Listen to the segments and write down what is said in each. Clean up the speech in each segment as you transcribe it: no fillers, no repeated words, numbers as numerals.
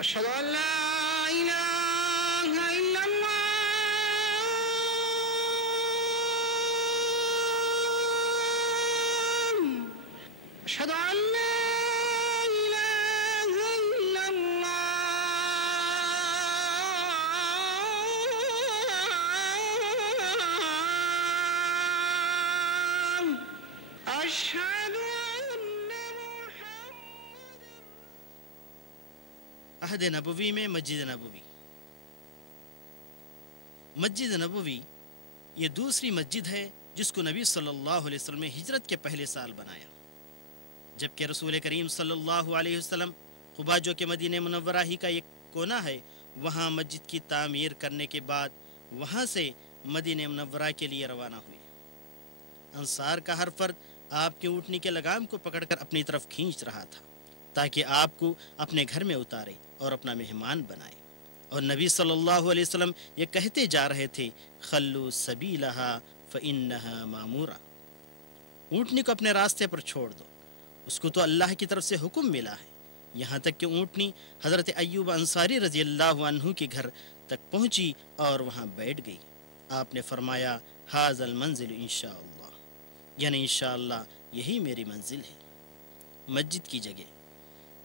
أشهد أن لا إله إلا الله أشهد أن لا إله إلا الله أشهد أن عہد نبوی میں مسجد نبوی۔ مسجد نبوی یہ دوسری مسجد ہے جس کو نبی صلی اللہ علیہ وسلم نے ہجرت کے پہلے سال بنایا، جبکہ رسول کریم صلی اللہ علیہ وسلم قباء جو کہ مدینہ منورہ ہی کا ایک کونا ہے، وہاں مسجد کی تعمیر کرنے کے بعد وہاں سے مدینہ منورہ کے لیے روانہ ہوئے۔ انصار کا ہر فرد آپ کی اونٹنی کے لگام کو پکڑ کر اپنی طرف کھینچ رہا تھا تاکہ آپ کو اپنے گھر میں اتارے اور اپنا مہمان بنائے، اور نبی صلی اللہ علیہ وسلم یہ کہتے جا رہے تھے خلو سبیلہا فإنہا مامورہ، اونٹنی کو اپنے راستے پر چھوڑ دو، اس کو تو اللہ کی طرف سے حکم ملا ہے۔ یہاں تک کہ اونٹنی حضرت ایوب انصاری رضی اللہ عنہ کے گھر تک پہنچی اور وہاں بیٹھ گئی۔ آپ نے فرمایا ھذا المنزل انشاءاللہ، یعنی انشاءاللہ یہی میری منزل ہے۔ مسجد کی جگہ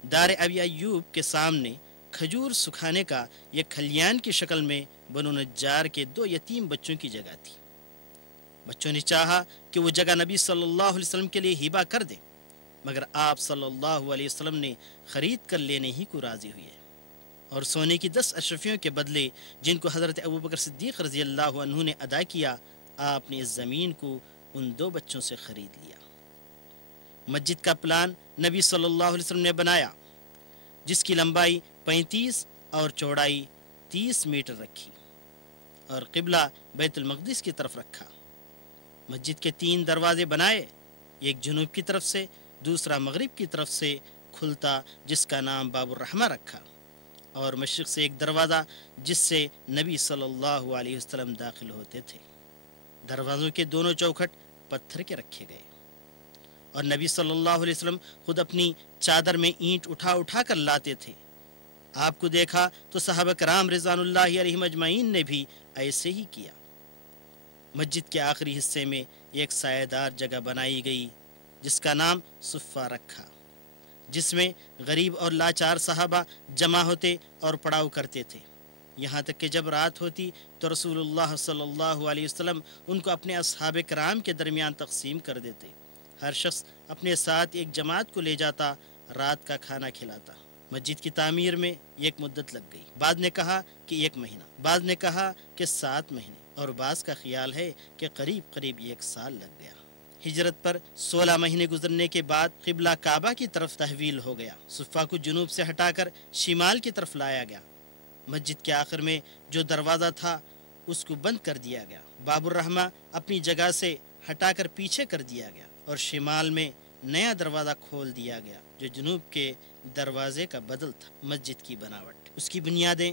دار ابی ایوب کے سامنے کھجور سکھانے کا یہ کھلیان کی شکل میں بنو نجار کے 2 یتیم بچوں کی جگہ تھی۔ بچوں نے چاہا کہ وہ جگہ نبی صلی اللہ علیہ وسلم کے لیے ہبہ کر دیں، مگر آپ صلی اللہ علیہ وسلم نے خرید کر لینے ہی کو راضی ہوئے، اور سونے کی 10 اشرفیوں کے بدلے جن کو حضرت ابوبکر صدیق رضی اللہ عنہ نے ادا کیا، آپ نے اس زمین کو ان 2 بچوں سے خرید لیا۔ مسجد کا پلان نبی صلی اللہ علیہ وسلم نے بنایا، جس کی لمبائی 35 اور چوڑائی 30 میٹر رکھی، اور قبلہ بیت المقدس کی طرف رکھا۔ مسجد کے 3 دروازے بنائے، ایک جنوب کی طرف سے، دوسرا مغرب کی طرف سے کھلتا جس کا نام باب الرحمہ رکھا، اور مشرق سے ایک دروازہ جس سے نبی صلی اللہ علیہ وسلم داخل ہوتے تھے۔ دروازوں کے دونوں چوکھٹ پتھر کے رکھے گئے، اور نبی صلی اللہ علیہ وسلم خود اپنی چادر میں اینٹ اٹھا اٹھا کر لاتے تھے۔ آپ کو دیکھا تو صحابہ کرام رضوان اللہ علیہم اجمعین نے بھی ایسے ہی کیا۔ مسجد کے آخری حصے میں ایک سایہ دار جگہ بنائی گئی جس کا نام صفہ رکھا، جس میں غریب اور لاچار صحابہ جمع ہوتے اور پڑاؤ کرتے تھے، یہاں تک کہ جب رات ہوتی تو رسول اللہ صلی اللہ علیہ وسلم ان کو اپنے اصحاب کرام کے درمیان تقسیم کر دیتے۔ ہر شخص اپنے ساتھ ایک جماعت کو لے جاتا، رات کا کھانا کھلاتا۔ مسجد کی تعمیر میں ایک مدت لگ گئی، بعض نے کہا کہ 1 مہینہ، بعض نے کہا کہ 7 مہینے، اور بعض کا خیال ہے کہ قریب 1 سال لگ گیا۔ ہجرت پر 16 مہینے گزرنے کے بعد قبلہ کعبہ کی طرف تحویل ہو گیا، صفہ کو جنوب سے ہٹا کر شمال کی طرف لایا گیا۔ مسجد کے آخر میں جو دروازہ تھا اس کو بند کر دیا گیا، باب الرحمہ اپنی جگہ سے ہٹا کر پیچھے کر دیا گیا، اور شمال میں نیا دروازہ کھول دیا گیا جو جنوب کے دروازے کا بدل تھا۔ مسجد کی بناوٹ، اس کی بنیادیں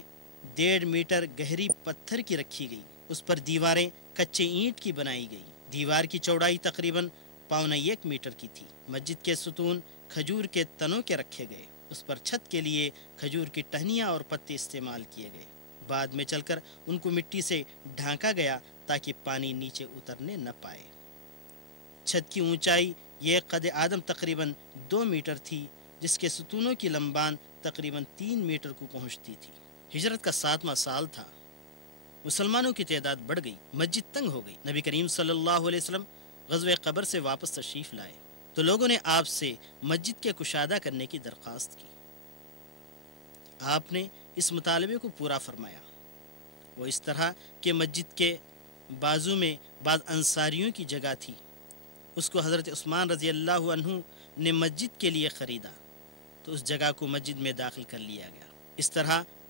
1.5 میٹر گہری پتھر کی رکھی گئی، اس پر دیواریں کچے اینٹ کی بنائی گئی، دیوار کی چوڑائی تقریباً 1.25 میٹر کی تھی۔ مسجد کے ستون کھجور کے تنوں کے رکھے گئے، اس پر چھت کے لیے کھجور کی ٹہنیاں اور پتے استعمال کیے گئے، بعد میں چل کر ان کو مٹی سے ڈھانکا گیا تاکہ پانی نیچے اترنے نہ پائے۔ چھت کی اونچائی یہ قد آدم تقریباً 2 میٹر تھی، جس کے ستونوں کی لمبان تقریباً 3 میٹر کو پہنچتی تھی۔ ہجرت کا 7واں سال تھا، مسلمانوں کی تعداد بڑھ گئی، مسجد تنگ ہو گئی۔ نبی کریم صلی اللہ علیہ وسلم غزوہ خیبر سے واپس تشریف لائے تو لوگوں نے آپ سے مسجد کے کشادہ کرنے کی درخواست کی۔ آپ نے اس مطالبے کو پورا فرمایا۔ وہ اس طرح کہ مسجد کے بازو میں بعض انصاریوں کی جگہ تھی، اس کو حضرت عثمان رضی اللہ عنہ نے مسجد کے لیے خریدا تو اس جگہ کو مسجد میں داخل کر لیا گیا۔ اس طرح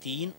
3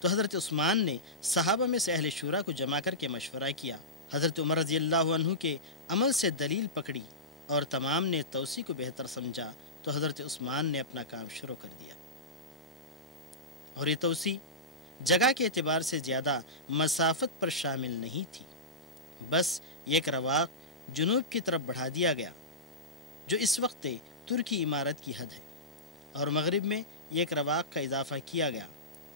تو حضرت عثمان نے صحابہ میں سے اہل شورا کو جمع کر کے مشورہ کیا۔ حضرت عمر رضی اللہ عنہ کے عمل سے دلیل پکڑی اور تمام نے توسیع کو بہتر سمجھا تو حضرت عثمان نے اپنا کام شروع کر دیا، اور یہ توسیع جگہ کے اعتبار سے زیادہ مسافت پر شامل نہیں تھی، بس ایک رواق جنوب کی طرف بڑھا دیا گیا جو اس وقت ترکی عمارت کی حد ہے، اور مغرب میں ایک رواق کا اضافہ کیا گیا۔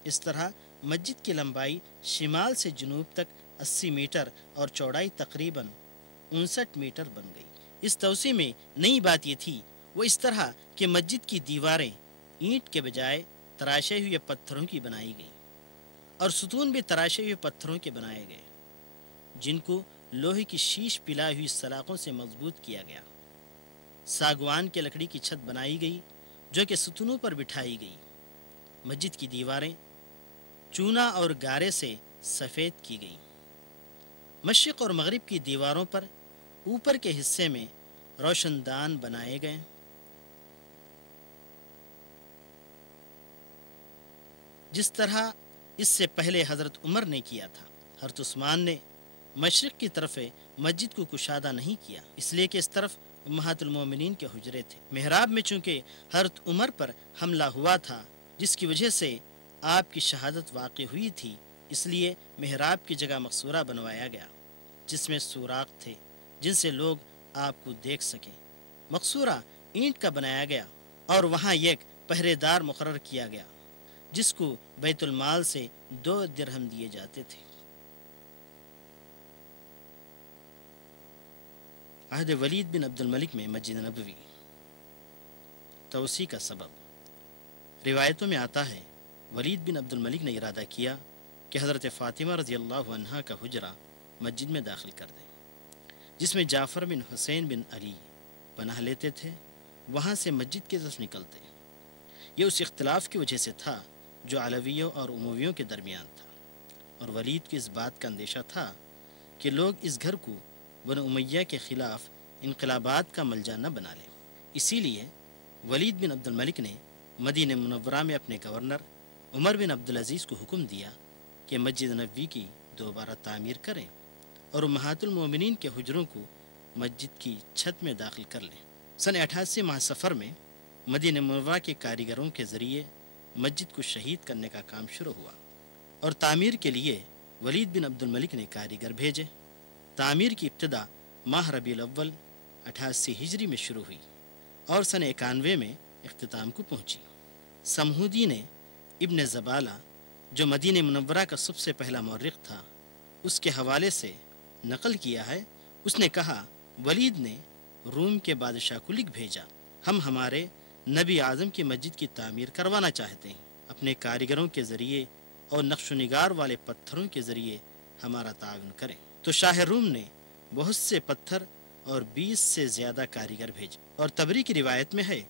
اس طرح مسجد کی لمبائی شمال سے جنوب تک 80 میٹر اور چوڑائی تقریباً 59 میٹر بن گئی۔ اس توسیع میں نئی بات یہ تھی وہ اس طرح کہ مسجد کی دیواریں اینٹ کے بجائے تراشے ہوئے پتھروں کی بنائی گئیں، اور ستون بھی تراشے ہوئے پتھروں کے بنائے گئے جن کو لوہے کی شیش پلائی ہوئی سلاخوں سے مضبوط کیا گیا۔ ساگوان کے لکڑی کی چھت بنائی گئی جو کہ ستونوں پر بٹھائی گئی۔ مسجد کی دیواریں چونا اور گارے سے سفید کی گئیں۔ مشرق اور مغرب کی دیواروں پر اوپر کے حصے میں روشن دان بنائے گئے۔ جس طرح اس سے پہلے حضرت عمر نے کیا تھا۔ حضرت عثمان نے مشرق کی طرف مسجد کو کشادہ نہیں کیا، اس لیے کہ اس طرف امہات المومنین کے حجرے تھے۔ محراب میں چونکہ حضرت عمر پر حملہ ہوا تھا جس کی وجہ سے آپ کی شہادت واقع ہوئی تھی، اس لیے محراب کی جگہ مقصورہ بنوایا گیا جس میں سوراخ تھے جن سے لوگ آپ کو دیکھ سکیں۔ مقصورہ اینٹ کا بنایا گیا اور وہاں ایک پہرے دار مقرر کیا گیا جس کو بیت المال سے 2 درہم دیے جاتے تھے۔ عہد ولید بن عبد الملک میں مسجد نبوی توسیع کا سبب۔ روایتوں میں آتا ہے ولید بن عبد الملک نے ارادہ کیا کہ حضرت فاطمہ رضی اللہ عنہا کا حجرہ مسجد میں داخل کر دیں جس میں جعفر بن حسین بن علی پناہ لیتے تھے، وہاں سے مسجد کی طرف نکلتے۔ یہ اس اختلاف کی وجہ سے تھا جو علویوں اور امویوں کے درمیان تھا، اور ولید کو اس بات کا اندیشہ تھا کہ لوگ اس گھر کو بنو امیہ کے خلاف انقلابات کا ملجا نہ بنا لیں۔ اسی لیے ولید بن عبد الملک نے مدینہ منورہ میں اپنے گورنر عمر بن عبدالعزیز کو حکم دیا کہ مسجد نبوی کی دوبارہ تعمیر کریں اور امہات المومنین کے حجروں کو مسجد کی چھت میں داخل کر لیں۔ سن 88 ماہ سفر میں مدینہ منورہ کے کاریگروں کے ذریعے مسجد کو شہید کرنے کا کام شروع ہوا، اور تعمیر کے لیے ولید بن عبد الملک نے کاریگر بھیجے۔ تعمیر کی ابتدا ماہ ربیع الاول 88 ہجری میں شروع ہوئی اور سن 91 میں اختتام کو پہنچی۔ سمہودی نے ابن زبالہ جو مدینہ منورہ کا سب سے پہلا مورخ تھا اس کے حوالے سے نقل کیا ہے، اس نے کہا ولید نے روم کے بادشاہ کو لکھ بھیجا، ہم ہمارے نبی اعظم کی مسجد کی تعمیر کروانا چاہتے ہیں، اپنے کاریگروں کے ذریعے اور نقش و نگار والے پتھروں کے ذریعے ہمارا تعاون کریں۔ تو شاہ روم نے بہت سے پتھر اور 20 سے زیادہ کاریگر بھیجے، اور تبری کی روایت میں ہے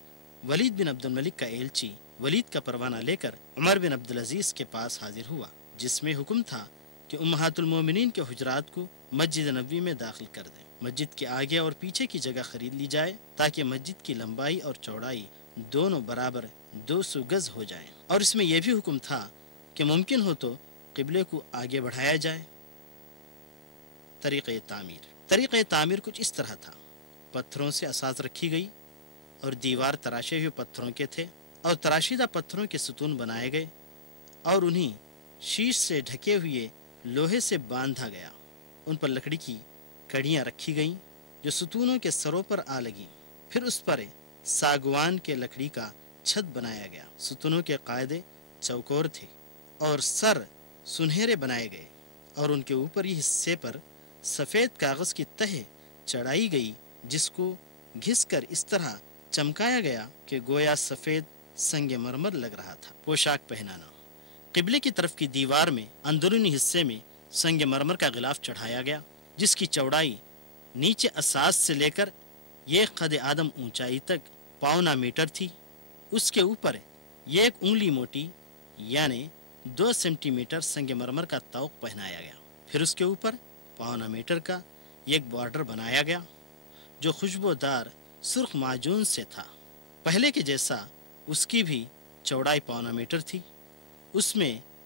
ولید بن عبد الملک کا ایلچی ولید کا پروانہ لے کر عمر بن عبدالعزیز کے پاس حاضر ہوا جس میں حکم تھا کہ امہات المومنین کے حجرات کو مسجد نبوی میں داخل کر دیں۔ مسجد کے آگے اور پیچھے کی جگہ خرید لی جائے تاکہ مسجد کی لمبائی اور چوڑائی دونوں برابر 200 گز ہو جائیں، اور اس میں یہ بھی حکم تھا کہ ممکن ہو تو قبلے کو آگے بڑھایا جائے۔ طریقہ تعمیر کچھ اس طرح تھا۔ پتھروں سے اساس رکھی گئی اور دیوار تراشے ہوئے پتھروں کے تھے، اور تراشیدہ پتھروں کے ستون بنائے گئے اور انہیں شیش سے ڈھکے ہوئے لوہے سے باندھا گیا۔ ان پر لکڑی کی کڑیاں رکھی گئیں جو ستونوں کے سروں پر آ لگیں، پھر اس پر ساگوان کے لکڑی کا چھت بنایا گیا۔ ستونوں کے قاعدے چوکور تھے اور سر سنہرے بنائے گئے، اور ان کے اوپری حصے پر سفید کاغذ کی تہ چڑھائی گئی جس کو گھس کر اس طرح چمکایا گیا کہ گویا سفید سنگ مرمر لگ رہا تھا۔ پوشاک پہنانا، قبلے کی طرف کی دیوار میں اندرونی حصے میں سنگ مرمر کا غلاف چڑھایا گیا جس کی چوڑائی نیچے اساس سے لے کر ایک قد آدم اونچائی تک 1.25 میٹر تھی۔ اس کے اوپر 1 انگلی موٹی یعنی 2 سینٹی میٹر سنگ مرمر کا طوق پہنایا گیا، پھر اس کے اوپر 1.25 میٹر کا ایک بارڈر بنایا گیا جو خوشبودار سرخ معجون سے تھا، پہلے کے جیسا۔ اس کی بھی چوڑائی 1.25 میٹر تھی۔ اس میں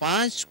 5